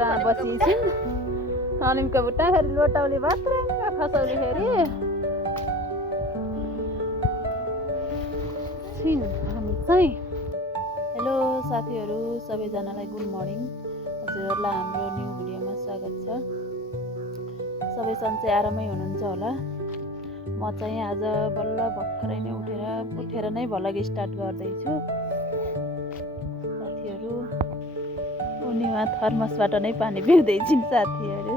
बुट्टामा बसिन्छन् अनिमको बुट्टा फेरि लोटाउने भात्रेङ्ग खसाउने फेरि छिन् हामी चाहिँ। हेलो साथीहरू सबैजनालाई गुड मर्निङ। हजुरहरूलाई हाम्रो न्यू भिडियोमा स्वागत छ। सबै सन्चै आरामै हुनुहुन्छ होला। म चाहिँ आज बल्ल भर्खरै नै उठेर नै भ्लग स्टार्ट गर्दैछु साथीहरू। उनी वहाँ थर्मसबाट नै पानी पिउँदैछन् साथीहरू।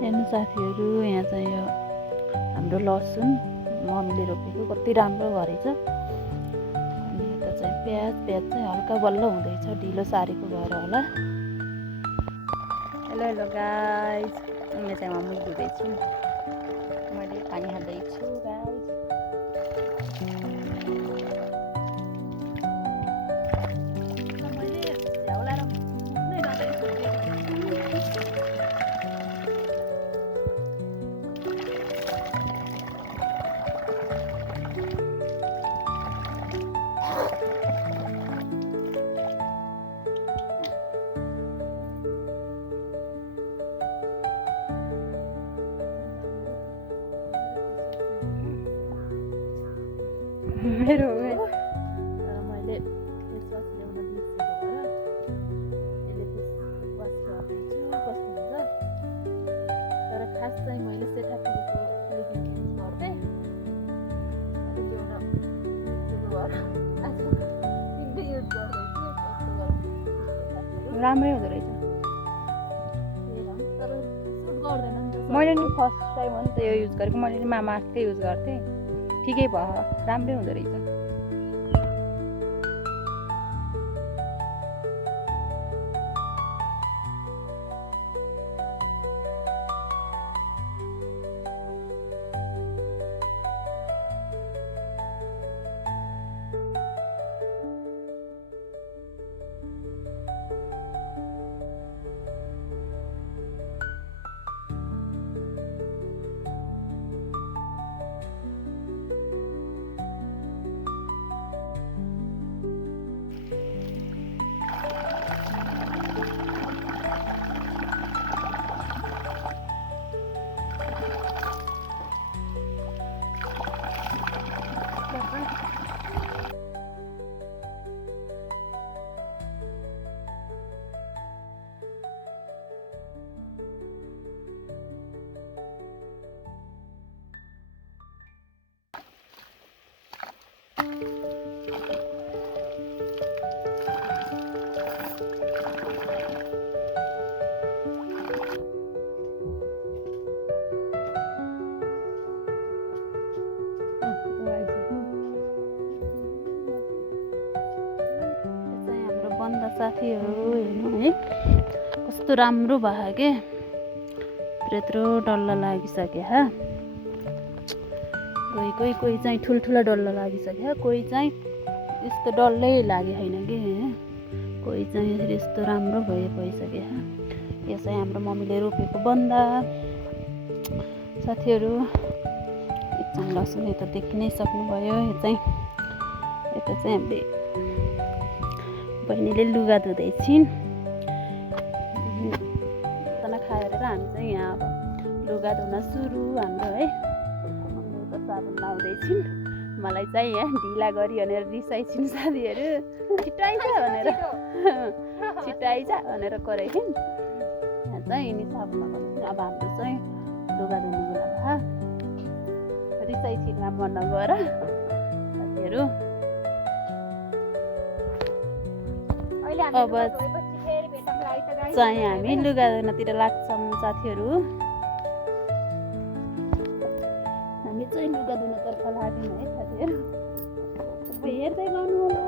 हेर्नु साथीहरू यहाँ चाहिँ यो हाम्रो लसुन मम्मीले रोपेको कति राम्रो गरेछ। अनि यता चाहिँ प्याज चाहिँ हल्का बल्ल हुँदैछ, ढिलो सारेको भएर होला। हेलो गाइज, यहाँ चाहिँ म मुख धुँदैछु, मैले पानी हाल्दैछु गाइज। मेरो तर मैले फेसवास ल्याउन बिर्सेको भएर यसले फेस वास गर्दैछु कस्तो हुन्छ। तर खास चाहिँ मैले सेठाफिलीको लिभिङ युज गर्थेँ, अनि ल्याउन बिर्सेको भएर आज तिनटै युज गर्दैछु। कस्तो गर्छु राम्रै हुँदो रहेछ तर सुट गर्दैन नि त। मैले नि फर्स्ट टाइम हो नि त यो युज गरेको, मैले नि मामा अर्थकै युज गर्थेँ, ठिकै भयो, राम्रै हुँदो रहेछ। बन्द साथीहरू हेर्नु है कस्तो राम्रो भयो के, यत्रो डल्ला लागिसक्यो। कोही चाहिँ ठुल्ठुला डल्ला लागिसक्यो, कोही चाहिँ यस्तो डल्लै लाग्यो छैन कि, कोही चाहिँ यसरी यस्तो राम्रो भइसक्यो। यो चाहिँ हाम्रो मम्मीले रोपेको बन्दा साथीहरू। एकछिन लसुन यता देखि नै सक्नुभयो। यता चाहिँ हामीले बहिनीले लुगा धुँदैछिन्। खाना खाएर हामी चाहिँ यहाँ अब लुगा धुन सुरु हाम्रो है। त साबुन लाउँदैछिन्, मलाई चाहिँ यहाँ ढिला गरी भनेर रिसाइछिन् साथीहरू। छिट्टाइछ भनेर कराइछिन्। यहाँ चाहिँ यिनी साबुन लगाउँछन्। अब हाम्रो चाहिँ लुगा धुने बेला भयो, रिसाइछिन् मन नगएर साथीहरू। अब चाहिँ हामी लुगा धुनतिर लाग्छौँ साथीहरू। हामी चाहिँ लुगा धुनतर्फ लाग्यौँ है साथीहरू। हेर्दै गर्नु होला।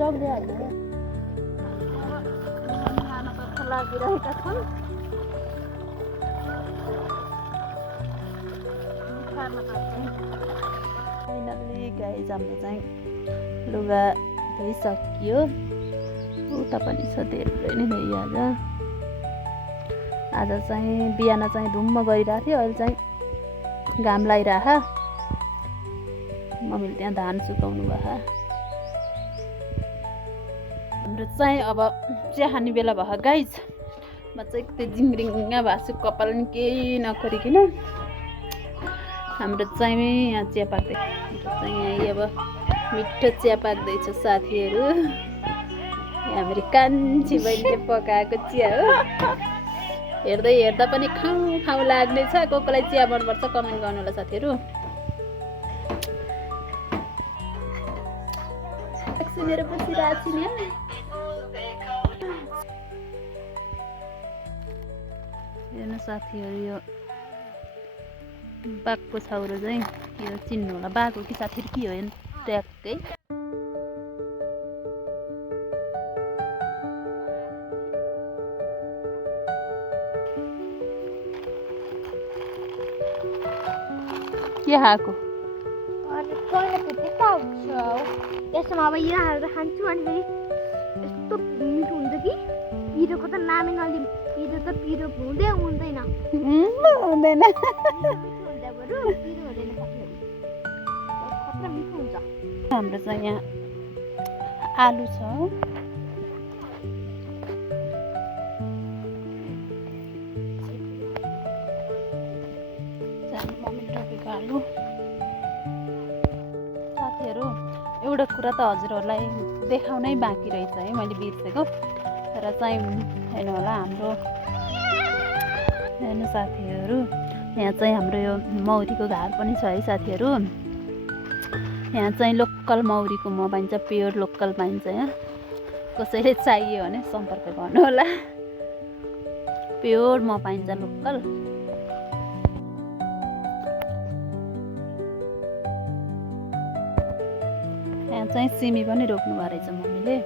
जग्दै हाल्नु खानातर्फ लागिरहेका छन्। फाइनल्ली गाइज हाम्रो चाहिँ लुगा धोइसकियो। उता पनि छ धेरै नै धोइहाल्छ। आज चाहिँ बिहान चाहिँ धुम्म गरिरहेको थियो, अहिले चाहिँ घाम लागिरह। मम्मीले त्यहाँ धान सुकाउनु भयो। हाम्रो चाहिँ अब चिया खाने बेला भयो गाइज। म चाहिँ त्यो जिङ्रिङ्गा भएको छु, कपाल पनि केही नखोरिकन। हाम्रो चाहिँ यहाँ चिया पाक्दै, यहाँ अब मिठो चिया पाक्दैछ साथीहरू। यहाँ हाम्रो कान्छी बहिनीले पकाएको चिया हो। हेर्दै हेर्दा पनि खाउँ खाउँ लाग्नेछ। कसलाई चिया मनपर्छ कमेन्ट गर्नु होला साथीहरू। सुनेर बसिरहेको छु नि। हेर्नु साथीहरू, यो बाघको छाउरो चाहिँ यो चिन्नु होला। बाघ हो कि साथीहरू के हो हेर्नु ट्याक्कै। के खाएको? यसमा अब यो हालेर खान्छु अनि फेरि यस्तो मिठो हुन्छ कि पिरोको त नामै नलिउँ। पिरो त पिरो हुँदै हुँदैन। हुँदैन। हाम्रो चाहिँ यहाँ आलु छ। मम्मीले रोपेको आलु। साथीहरू एउटा कुरा त हजुरहरूलाई देखाउनै बाँकी रहेछ है, मैले बिर्सेको। तर चाहिँ हेर्नु होला हाम्रो, हेर्नु साथीहरू, यहाँ चाहिँ हाम्रो यो मौरीको घर पनि छ है साथीहरू। यहाँ चाहिँ लोकल मौरीको मह पाइन्छ, प्योर लोकल पाइन्छ। यहाँ कसैले चाहियो भने सम्पर्क गर्नु होला। प्योर मह पाइन्छ लोकल। यहाँ चाहिँ सिमी पनि रोप्नु भएको रहेछ मम्मीले।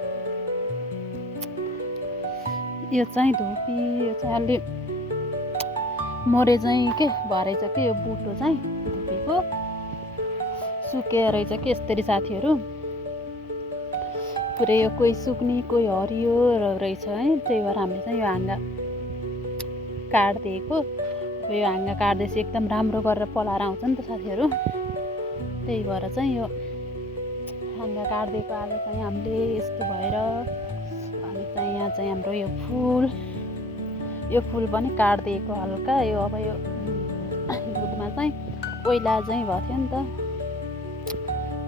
यो चाहिँ धोपी, यो चाहिँ अलि मरे चाहिँ के भएछ कि यो बुटो चाहिँ धोपीको सुकेर रहेछ कि यस्तरी साथीहरू। पुरै यो कोही सुक्ने कोही हरियो रहेछ है। त्यही भएर हामीले चाहिँ यो हाँगा काटिदिएको। यो हाँगा काट्दैछ एकदम राम्रो गरेर पलाएर आउँछ नि त साथीहरू। त्यही भएर चाहिँ यो हाँगा काटिदिएको आज चाहिँ हामीले यस्तो भएर। अनि चाहिँ यहाँ चाहिँ हाम्रो यो फुल पनि काटिदिएको हल्का। यो अब यो दुधमा चाहिँ पहिला चाहिँ भएको थियो नि त,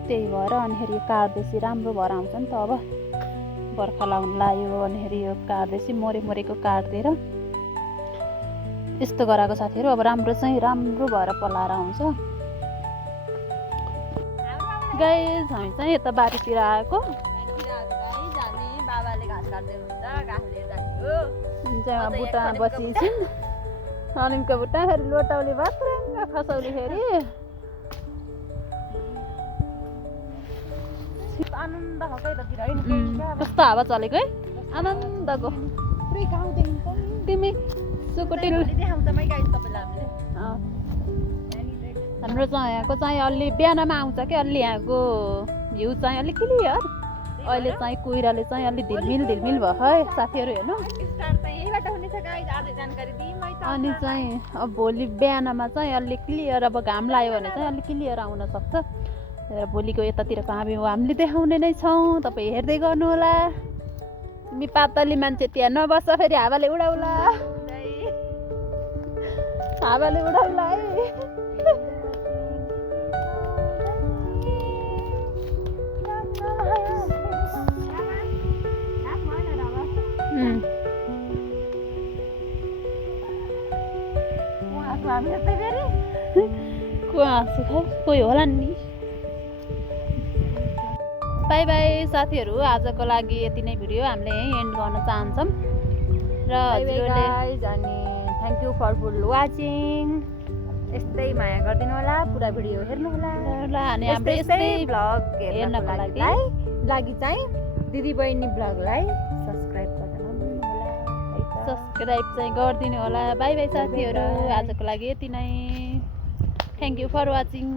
त्यही भएर अनिखेरि यो काट्दैछ राम्रो भएर आउँछ नि त। अब बर्खा लाउनु लाग्यो अनिखेरि यो काट्दैछ मरेको काटिदिएर यस्तो गराएको साथीहरू। अब राम्रो चाहिँ राम्रो भएर पलाएर आउँछ। गाइस हामी चाहिँ यता बारीतिर आएको। बुट्टा बसिन्छन्। अलिमको बुट्टा फेरि लोटाउली भात्रेङ्ग खसाउली फेरि आनन्द कस्तो हावा चलेको है, आनन्दको। तिमी सुकुटी हाम्रो चाहिँ यहाँको चाहिँ अलि बिहानमा आउँछ कि अलि यहाँको भ्यू चाहिँ अलिक क्लियर। अहिले चाहिँ कुहिराले चाहिँ अलि धिलमिल भयो है साथीहरू हेर्नु। अनि चाहिँ अब भोलि बिहानमा चाहिँ अलिक क्लियर, अब घाम लाग्यो भने चाहिँ अलिक क्लियर आउन सक्छ। भोलिको यतातिरको हामीले देखाउने नै छौँ, तपाईँ हेर्दै गर्नु होला। तिमी पातली मान्छे त्यहाँ नबस्छ, फेरि हावाले उडाउला है। कोही होला नि। बाई बाई साथीहरू, आजको लागि यति नै भिडियो हामीले यहीँ एन्ड गर्न चाहन्छौँ। र हजुरहरूले thank you for full watching. यस्तै माया गरिदिनु होला, पुरा भिडियो हेर्नु होला। अनि हाम्रो यस्तै भ्लग हेर्नको लागि चाहिँ दिदी बहिनी भ्लगलाई सब्सक्राइब गरिदिनु होला। बाई बाई साथीहरू, आजको लागि यति नै। Thank you for watching.